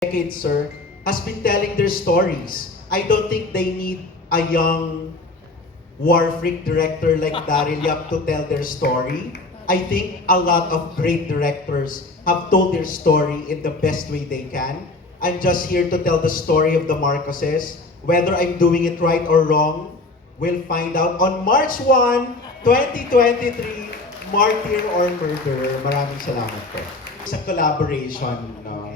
decades, sir, has been telling their stories. I don't think they need a young war freak director like Darryl to tell their story. I think a lot of great directors have told their story in the best way they can. I'm just here to tell the story of the Marcoses. Whether I'm doing it right or wrong, we'll find out on March 1, 2023, Martyr or Murderer. Maraming salamat po. Sa collaboration, no?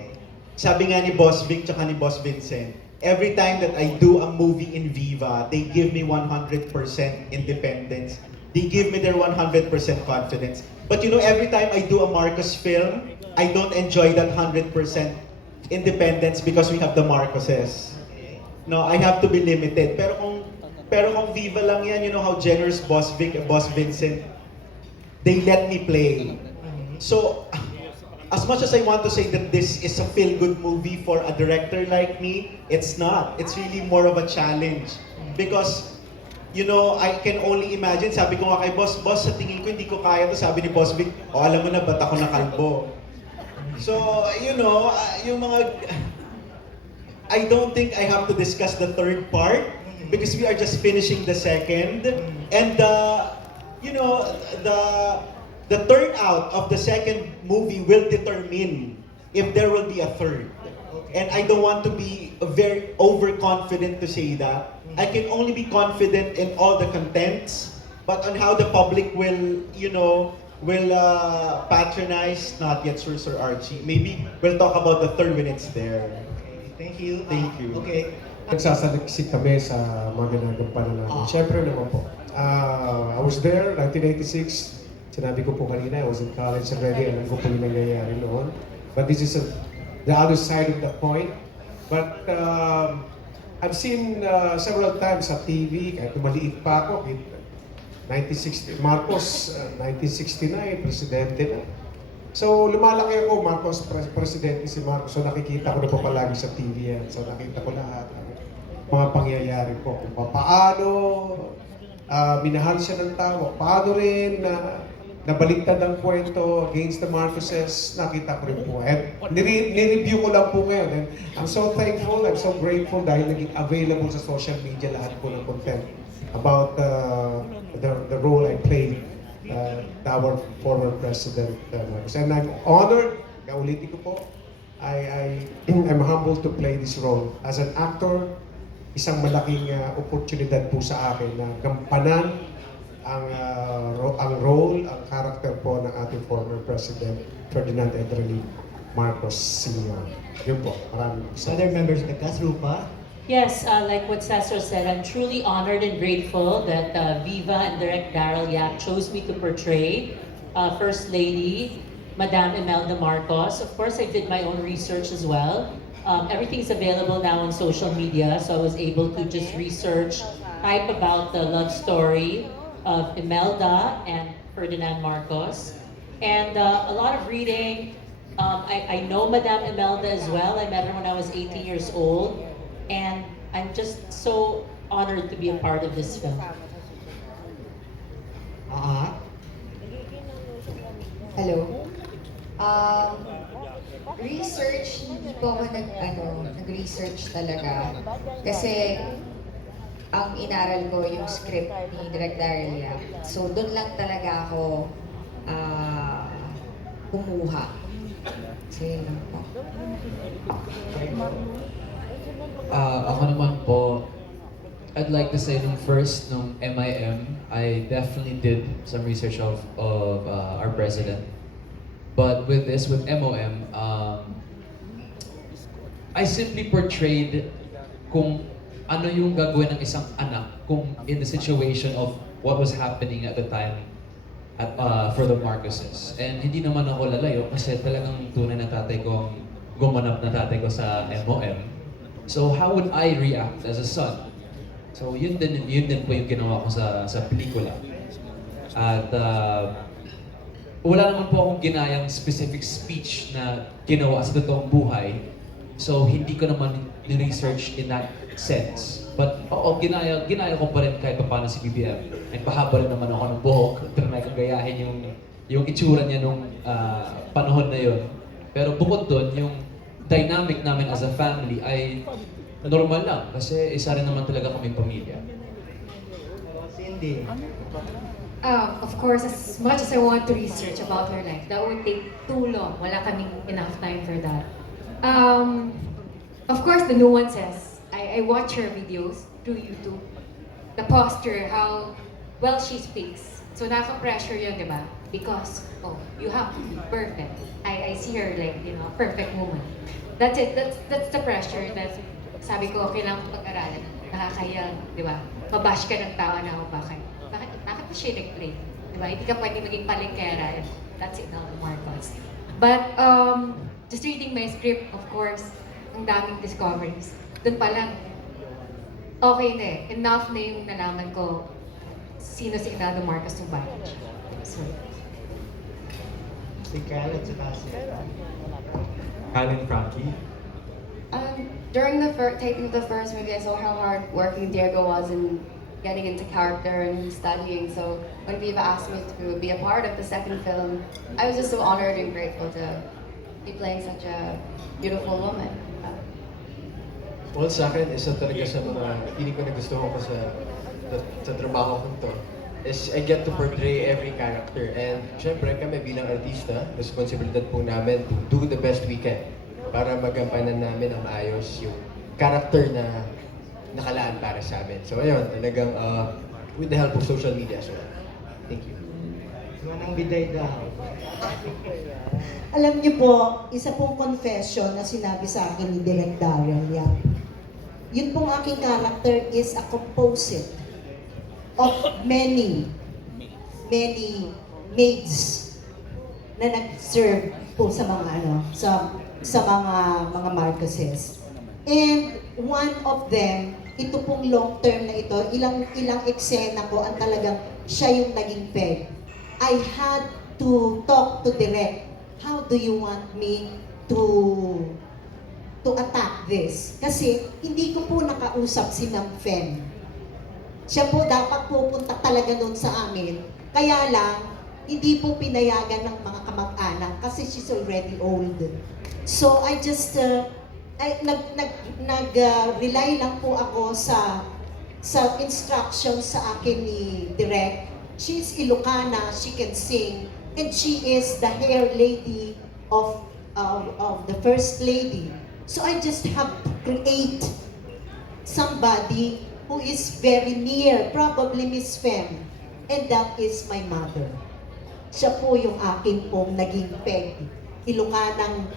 Sabi nga ni Boss Vic tsaka ni Boss Vincent, every time that I do a movie in Viva, they give me 100% independence. They give me their 100% confidence. But you know, every time I do a Marcos film, I don't enjoy that 100% independence because we have the Marcoses. No, I have to be limited. Pero kung Viva lang yan, you know how generous Boss Vic and Boss Vincent, they let me play. So, as much as I want to say that this is a feel-good movie for a director like me, it's not. It's really more of a challenge. Because, you know, I can only imagine, sabi ko nga kay Boss, sa tingin ko hindi ko kaya to. Sabi ni Boss Vic, alam mo na, ba't ako nakalbo? So, you know, yung mga... I don't think I have to discuss the third part because we are just finishing the second. And, you know, the turnout of the second movie will determine if there will be a third. And I don't want to be very overconfident to say that. I can only be confident in all the contents, but on how the public will, you know, will patronize, not yet Sir Archie. Maybe we'll talk about the third when it's there. Thank you. Thank you. Okay. Nagsasaliksik kami sa mga ginagampanan namin. Siyempre naman po. I was there, 1986. Sinabi ko po kanina, I was in college already. Alam ko po yung nangyayari noon. But this is the other side of the point. But I've seen several times sa TV, kahit maliit pa ako, 1960, Marcos, 1969, presidente na. So, lumalaki ako, Marcos, presidente si Marcos. So, nakikita ko na po palagi sa TV yan. So, nakita ko lahat mga pangyayari po. Kung paano minahal siya ng tao. Paano rin nabaliktad ang kwento against the Marcoses. Nakita ko rin po. And nireview ko lang po ngayon. And I'm so thankful, I'm so grateful dahil naging available sa social media lahat po ng content about the role I played our former President Marcos. And I'm honored, kaulitin ko po, I'm humbled to play this role. As an actor, isang malaking oportunidad po sa akin na gampanan ang role, ang character po ng ating former President Ferdinand Edrely Marcos Sr. Yun po, maraming Other members of the class, Rupa? Yes, like what Cesar said, I'm truly honored and grateful that Viva and Direct Darryl chose me to portray First Lady, Madame Imelda Marcos. Of course, I did my own research as well. Everything's available now on social media, so I was able to just research, type about the love story of Imelda and Ferdinand Marcos. And a lot of reading. I know Madame Imelda as well. I met her when I was 18 years old. And I'm just so honored to be a part of this film. Hello. Research, hindi po ako nag-research talaga. Kasi ang inaral ko yung script ni Direk Darryl. So doon lang talaga ako kumuha. So yun lang po. Ako naman po, I'd like to say nung MIM, I definitely did some research of our president. But with this, with MOM, I simply portrayed kung ano yung gagawin ng isang anak kung in the situation of what was happening at the time for the Marcoses. And hindi naman ako lalayo kasi talagang tunay na tatay ko ang gumanap na tatay ko sa MOM. So how would I react as a son? So yun din po yung ginawa ko sa pelikula. At wala naman po akong ginayang specific speech na ginawa sa totoong buhay. So hindi ko naman ni-research in that sense. But oo, ginaya ko pa rin kahit paano si BBM. Nagpahaba rin naman ako ng buhok. Trinay kong gayahin yung itsura niya nung panahon na yun. Pero bukod doon, yung dynamic namin as a family ay normal lang kasi isa rin naman talaga kaming pamilya. Cindy. Of course, as much as I want to research about her life, that would take too long. Wala kaming enough time for that. Of course, the nuances. I watch her videos through YouTube. The posture, how well she speaks. So naka-pressure yun, di ba? Because, you have to be perfect. I see her like, perfect woman. That's it. That's the pressure that sabi ko, kailangan ko pag-aralan. Nakakaya, di ba? Mabash ka ng tao na ako, bakit mo siya nag-play? Di ba? Hindi ka pwede maging palengkera. That's it, Imee Marcos. But, just reading my script, of course, ang daming discoveries. Doon pa lang, okay na eh. Enough na yung nalaman ko sino si Imee Marcos ng biology. So, Si Cal at saka si Alan Frankie. During the taping of the first movie, I saw how hard working Diego was in getting into character and studying. So when Viva asked me to be a part of the second film, I was just so honored and grateful to be playing such a beautiful woman. Well, sa akin, isa talaga sa mga feeling ko na gusto ko sa trabaho ko to is I get to portray every character. And syempre kami bilang artista, responsibilidad po namin to do the best we can para magampanan namin ang maayos yung character na nakalaan para sa amin. So ayun, talagang with the help of social media as well. Thank you. Manang Biday Dahil. Alam niyo po, isa pong confession na sinabi sa akin ni Direk Darryl yan. Yun pong aking character is a composite of many maids na nag-serve po sa mga sa mga Marcoses. And one of them, ito pong long term na ito, ilang eksena ko ang talagang siya yung naging peg. I had to talk to Direk. How do you want me to attack this? Kasi hindi ko po nakausap si Ma'am Fem. Siya po dapat pupunta talaga doon sa amin. Kaya lang, hindi po pinayagan ng mga kamag-anak kasi she's already old. So I just nag-rely lang po ako sa instructions sa akin ni Direk. She's Ilocana, she can sing, and she is the hair lady of the first lady. So I just have to create somebody who is very near, probably Miss Fem, and that is my mother. Siya po yung akin pong naging peg. Ilocanang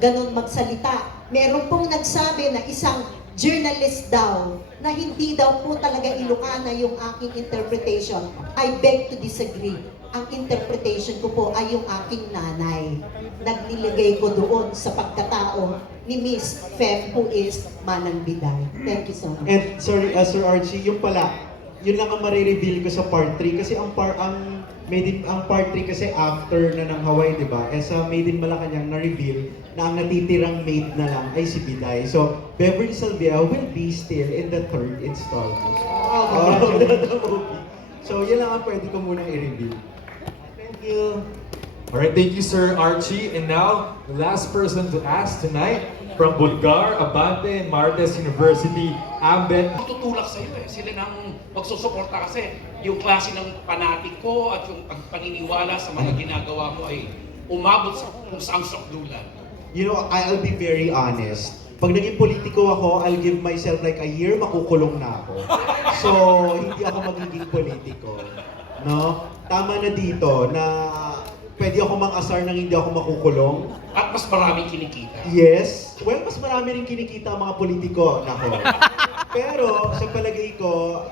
ganun magsalita. Meron pong nagsabi na isang journalist daw na hindi daw po talaga Ilocana yung aking interpretation. I beg to disagree. Ang interpretation ko po ay yung aking nanay. Nagnilagay ko doon sa pagkatao ni Miss Fem who is Manang Biday. Thank you so much. And sorry, Sir Archie, yung pala, yun lang ang marireveal ko sa part 3 kasi ang part 3 kasi after na ng Hawaii, di ba? Sa Maid in Malacañang na-reveal na ang natitirang maid na lang ay si Biday. So, Beverly Salvia will be still in the 3rd installment of the movie. So, yun lang ang pwede ko munang i-reveal. Thank you. Alright, thank you Sir Archie. And now, the last person to ask tonight from Bulgar, Abante, Martes University, Ambet. Tutulak sa iyo eh. Sila nang magsusuporta kasi yung klase ng panatig ko at yung paniniwala sa mga ginagawa mo ay umabot sa kung saang sakdulan. You know, I'll be very honest. Pag naging politiko ako, I'll give myself like a year, makukulong na ako. So, hindi ako magiging politiko. No? Tama na dito na pwede ako mang-asar nang hindi ako makukulong. At mas maraming kinikita. Yes. Well, mas marami rin kinikita ang mga politiko. Nako. Pero sa palagay ko,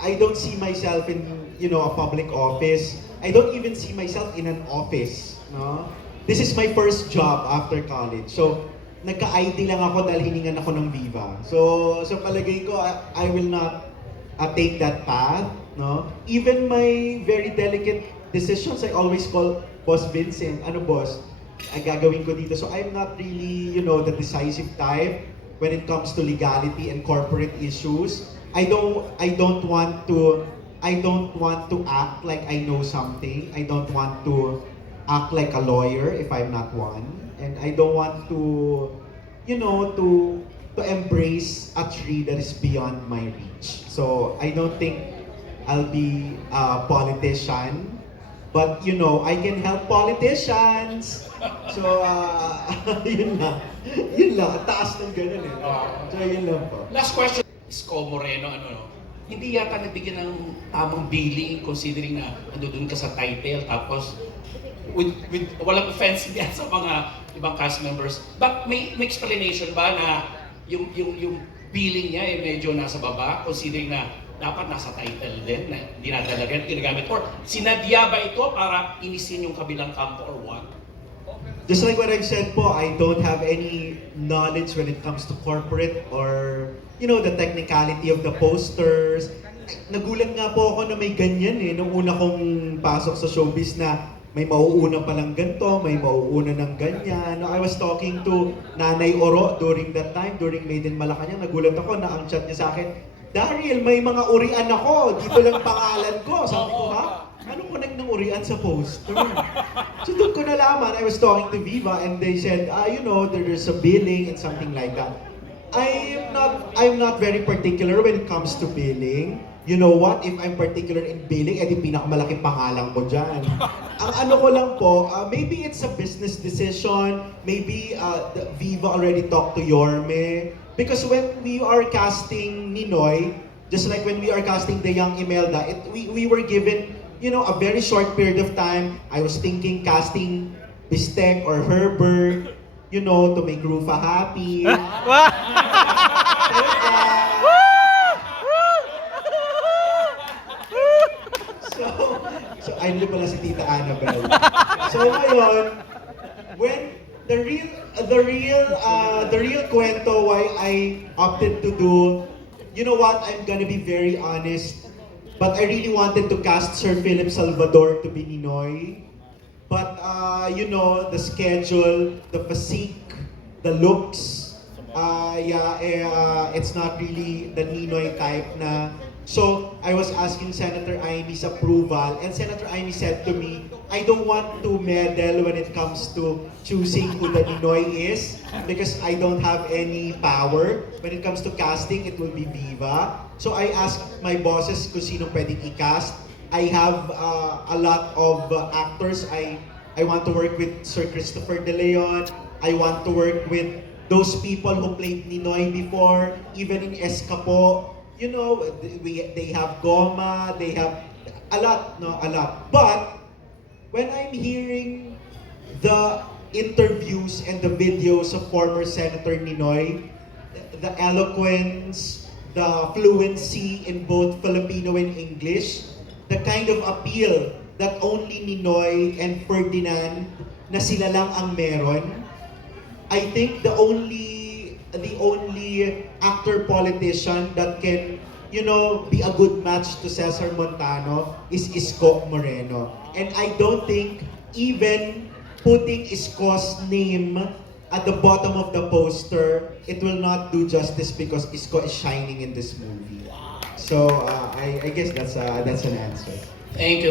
I don't see myself in, a public office. I don't even see myself in an office. No? This is my first job after college. So, nagka-ID lang ako dahil hiningan ako ng Viva. So, sa palagay ko, I will not take that path. No? Even my very delicate decisions, I always call Boss Vincent, ano boss, ay gagawin ko dito. So I'm not really, the decisive type when it comes to legality and corporate issues. I don't want to act like I know something. I don't want to act like a lawyer if I'm not one. and I don't want to, to embrace a tree that is beyond my reach. So I don't think I'll be a politician, but I can help politicians. So yun lang. Yun lang, ang taas ng ganun eh. So yun lang po. Last question. Isko Moreno, hindi yata nagbigyan ng tamang billing considering na nandun ka sa title, tapos with walang offense yan sa mga ibang cast members. But may explanation ba na yung billing niya medyo nasa baba considering na dapat nasa title din na dinadalagan, ginagamit, or sinadya ba ito para inisin yung kabilang kampo or what? Just like what I've said po, I don't have any knowledge when it comes to corporate or, the technicality of the posters. Nagulat nga po ako na may ganyan nung una kong pasok sa showbiz na may mauuna palang ganito, may mauuna ng ganyan. I was talking to Nanay Oro during that time, during Maid in Malacañang. Nagulat ako na ang chat niya sa akin, Darryl, may mga urian ako, dito lang pangalan ko. Sabi ko, ha? Anong connect ng urian sa poster? So doon ko nalaman, I was talking to Viva and they said, there's a billing and something like that. I'm not very particular when it comes to billing. You know what? If I'm particular in billing, edi pinakamalaking pangalan ko dyan. Ang ano ko lang po, maybe it's a business decision. Maybe Viva already talked to Yorme. Because when we are casting Ninoy, just like when we are casting the young Imelda, we were given, a very short period of time. I was thinking casting Bistek or Herbert, to make Rufa happy. So I pala si Tita Annabelle. So ngayon, when the real kwento why I opted to do, I'm gonna be very honest, but I really wanted to cast Sir Philip Salvador to be Ninoy. But the schedule, the physique, the looks, it's not really the Ninoy type na. So I was asking Senator Imee's approval, and Senator Imee said to me, I don't want to meddle when it comes to choosing who the Ninoy is because I don't have any power. When it comes to casting, it will be Viva. So I asked my bosses kung sino pwedeng i-cast. I have a lot of actors. I want to work with Sir Christopher De Leon. I want to work with those people who played Ninoy before. Even in Escapo, they have Goma, they have a lot. But when I'm hearing the interviews and the videos of former Senator Ninoy, the eloquence, the fluency in both Filipino and English, the kind of appeal that only Ninoy and Ferdinand na sila lang ang meron, I think the only actor-politician that can, be a good match to Cesar Montano is Isko Moreno. And I don't think even putting Isko's name at the bottom of the poster, it will not do justice because Isko is shining in this movie. So I guess that's an answer. Thank you.